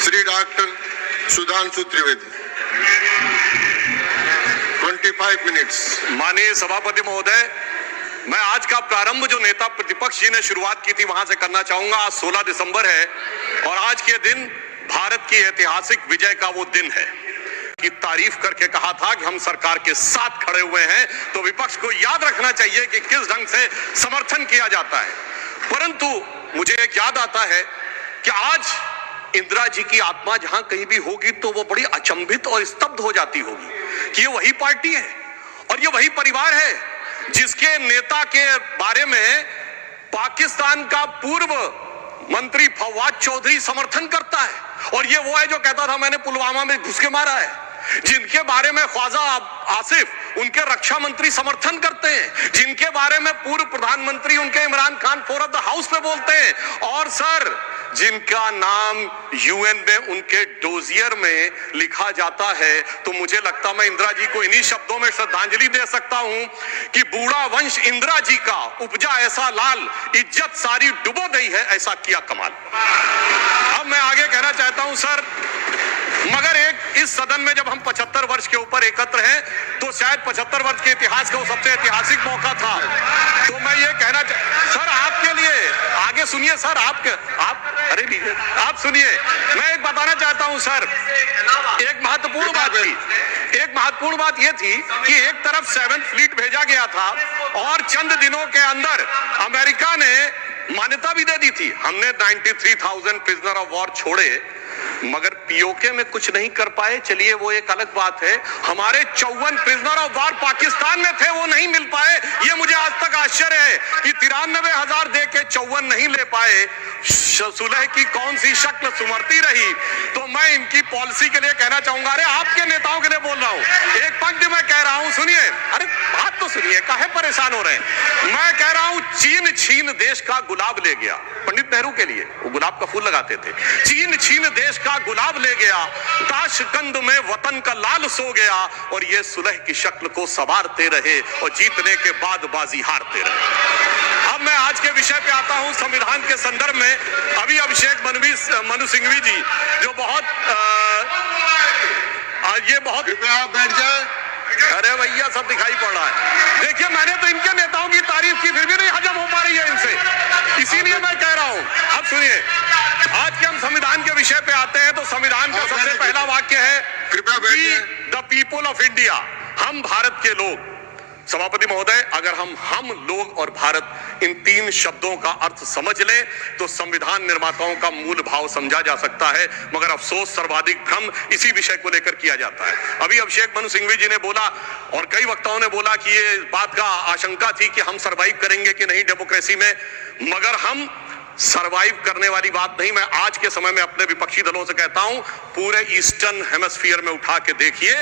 Shri doctor Sudhanshu Trivedi 25 minutes. माननीय सभापति महोदय, मैं आज का प्रारंभ जो नेता प्रतिपक्ष जी ने शुरुआत की थी वहां से करना चाहूंगा। आज 16 दिसंबर है और आज के दिन भारत की ऐतिहासिक विजय का वो दिन है की तारीफ करके कहा था कि हम सरकार के साथ खड़े हुए हैं। तो विपक्ष को याद रखना चाहिए कि किस ढंग से समर्थन किया जाता है। परंतु मुझे एक याद आता है कि आज इंदिरा जी की आत्मा जहां कहीं भी होगी तो वो बड़ी अचंभित और स्तब्ध हो जाती होगी कि ये वही पार्टी है और ये वही परिवार है जिसके नेता के बारे में पाकिस्तान का पूर्व मंत्री फवाद चौधरी समर्थन करता है। और ये वो है जो कहता था मैंने पुलवामा में घुस के मारा है, जिनके बारे में ख्वाजा आसिफ उनके रक्षा मंत्री समर्थन करते हैं, जिनके बारे में पूर्व प्रधानमंत्री उनके Imran Khan four of the house पे बोलते हैं, और सर जिनका नाम यूएन में उनके डोजियर में लिखा जाता है। तो मुझे लगता मैं इंदिरा जी को इन्हीं शब्दों में श्रद्धांजलि दे सकता हूं कि बूढ़ा वंश इंदिरा जी का उपजा ऐसा लाल, इज्जत सारी डुबो गई है ऐसा किया कमाल। अब मैं आगे कहना चाहता हूं सर, मगर एक इस सदन में जब हम 75 वर्ष के ऊपर एकत्र हैं तो शायद 75 वर्ष के इतिहास का वो सबसे ऐतिहासिक मौका था। तो मैं ये कहना सर आपके लिए आगे सुनिए सर, अरे लीजिए आप सुनिए, मैं एक बताना चाहता हूं सर, एक महत्वपूर्ण बात ये थी कि एक तरफ 7th फ्लीट भेजा गया था और चंद दिनों के अंदर अमेरिका ने मान्यता भी दे दी थी। हमने 93,000 प्रिजनर ऑफ वॉर छोड़े मगर पीओके में कुछ नहीं कर पाए। चलिए वो एक अलग बात है। हमारे 54 प्रिजनर ऑफ वॉर पाकिस्तान में थे, वो नहीं मिल पाए। ये मुझे आज तक आश्चर्य है कि 93,000 दे के 54 नहीं ले पाए। सुलह की कौन सी शक्ल सुमरती रही। तो मैं इनकी पॉलिसी के लिए कहना चाहूंगा, अरे आपके नेताओं के लिए बोल रहा हूं, एक पंक्ति में कह रहा हूं, सुनिए, अरे बात तो सुनिए, काहे परेशान हो रहे हैं। मैं कह रहा हूं चीन छीन देश का गुलाब ले गया। पंडित नेहरू के लिए वो गुलाब का फूल लगाते थे। चीन छीन देश का गुलाब ले गया, ताशकंद में वतन का लाल सो गया, और ये सुलह की शक्ल को संवारते रहे और जीतने के बाद बाजी हारते रहे। अब मैं आज के विषय पे आता हूं, संविधान के संदर्भ में। अभी अभिषेक मनु सिंघवी जी जो बहुत बैठ जाए। अरे भैया सब दिखाई पड़ रहा है। देखिए मैंने तो इनके नेताओं की तारीफ की फिर भी नहीं हजम हो पा रही है इनसे, इसीलिए मैं कह रहा हूं। अब सुनिए, आज के हम संविधान के विषय पे आते हैं तो संविधान का सबसे पहला वाक्य है we the people of India, हम भारत के लोग। सभापति महोदय, अगर हम लोग और भारत इन 3 शब्दों का अर्थ समझ लें तो संविधान निर्माताओं का मूल भाव समझा जा सकता है। मगर अफसोस सर्वाधिक भ्रम इसी विषय को लेकर किया जाता है। अभी अभिषेक मनु सिंघवी जी ने बोला और कई वक्ताओं ने बोला कि ये बात का आशंका थी कि हम सरवाइव करेंगे कि नहीं डेमोक्रेसी में, मगर हम सरवाइव करने वाली बात नहीं। मैं आज के समय में अपने विपक्षी दलों से कहता हूं, पूरे ईस्टर्न हेमिस्फीयर में उठा के देखिए,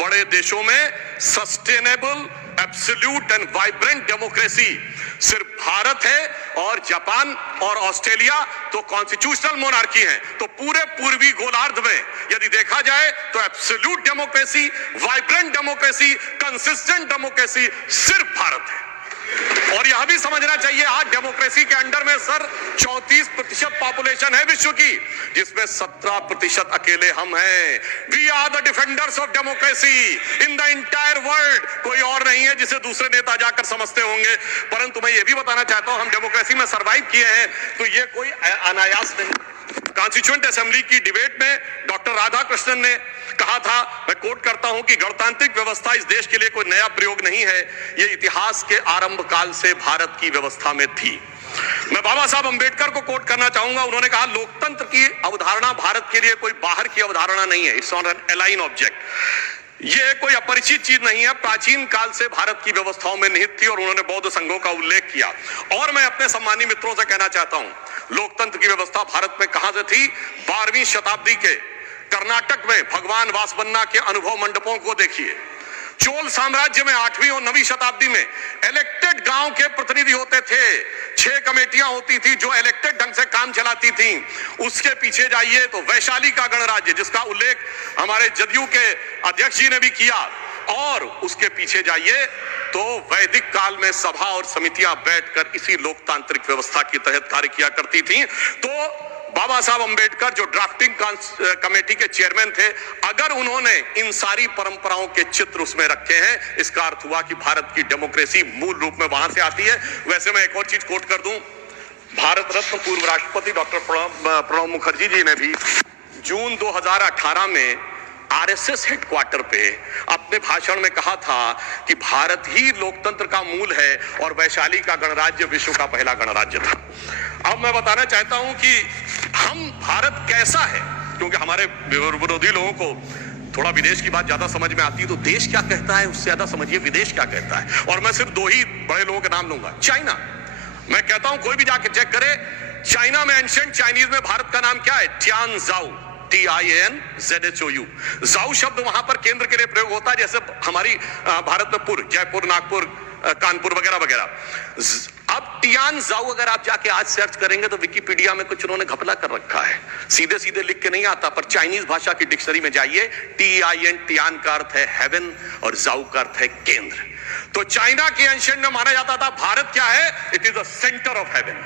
बड़े देशों में sustainable absolute and vibrant democracy सिर्फ भारत है, और जापान और ऑस्ट्रेलिया तो कॉन्स्टिट्यूशनल मोनार्की है। तो पूरे पूर्वी गोलार्ध में यदि देखा जाए तो absolute democracy, vibrant democracy, consistent democracy सिर्फ भारत है। और यह भी समझना चाहिए आज डेमोक्रेसी के अंडर में सर 34% पॉपुलेशन है विश्व की, जिसमें 17% अकेले हम हैं। We are the defenders of democracy in the entire world. कोई और नहीं है जिसे दूसरे नेता जाकर समझते होंगे। परंतु मैं ये भी बताना चाहता हूं, हम डेमोक्रेसी में सरवाइव किए हैं तो ये कोई अनायास नहीं। कॉन्स्टिट्यूएंट असेंबली की डिबेट में डॉक्टर राधाकृष्णन ने कहा था, मैं कोट करता हूं, कि गणतांत्रिक व्यवस्था इस देश के लिए कोई नया प्रयोग नहीं है, यह इतिहास के आरंभ काल से भारत की व्यवस्था में थी। मैं बाबा साहब अंबेडकर को कोट करना चाहूंगा। उन्होंने कहा, लोकतंत्र की अवधारणा भारत के लिए कोई बाहर की अवधारणा नहीं है, it's not an align object. ये कोई अपरिचित चीज नहीं है, प्राचीन काल से भारत की व्यवस्थाओं में निहित थी। और उन्होंने बौद्ध संघों का उल्लेख किया। और मैं अपने सम्मानी मित्रों से कहना चाहता हूं, लोकतंत्र की व्यवस्था भारत में कहां से थी। 12वीं शताब्दी के कर्नाटक में भगवान वासवन्ना के अनुभव मंडपों को देखिए। चोल साम्राज्य में 8वीं और 9वीं शताब्दी में इलेक्टेड गांव के प्रतिनिधि होते थे। 6 कमेटियां होती थी जो इलेक्टेड ढंग से काम चलाती थी। उसके पीछे जाइए तो वैशाली का गणराज्य, जिसका उल्लेख हमारे जदयू के अध्यक्ष जी ने भी किया, और उसके पीछे जाइए तो वैदिक काल में सभा और समितियां बैठकर इसी लोकतांत्रिक व्यवस्था के तहत कार्य किया करती थी। तो बाबा साहब अंबेडकर जो ड्राफ्टिंग कमेटी के चेयरमैन थे, अगर उन्होंने इन सारी परंपराओं के चित्र उसमें रखे हैं, इसका अर्थ हुआ कि भारत की डेमोक्रेसी मूल रूप में वहां से आती है। वैसे मैं एक और चीज कोट कर दूं, भारत रत्न पूर्व राष्ट्रपति डॉक्टर प्रणब मुखर्जी जी ने भी जून 2018 में आरएसएस हेडक्वार्टर पे अपने भाषण में कहा था कि भारत ही लोकतंत्र का मूल है और वैशाली का गणराज्य विश्व का पहला गणराज्य था। अब मैं बताना चाहता हूं कि हम भारत कैसा है, क्योंकि हमारे विरोधी लोगों को थोड़ा विदेश की बात ज्यादा समझ में आती है, तो देश क्या कहता है उससे ज्यादा समझिए विदेश क्या कहता है। और मैं सिर्फ दो ही बड़े लोगों के नाम लूंगा। चाइना, मैं कहता हूं कोई भी जाके चेक करे, चाइना में एंशिएंट चाइनीज में भारत का नाम क्या है? टियानजाओ, TIANZHOU। जाओ शब्द वहां पर केंद्र के लिए प्रयोग होता है, जैसे हमारी भारत में पुर, जयपुर, नागपुर, कानपुर वगैरह वगैरह। अब टियानजाओ अगर आप जाके आज सर्च करेंगे तो विकिपीडिया में कुछ उन्होंने घपला कर रखा है, सीधे सीधे लिख के नहीं आता, पर चाइनीज भाषा की डिक्शनरी में जाइए, टियान का अर्थ है हेवन और जाओ का अर्थ है केंद्र। तो चाइना के एंशिएंट में माना जाता था भारत क्या है? It is the centre of haven.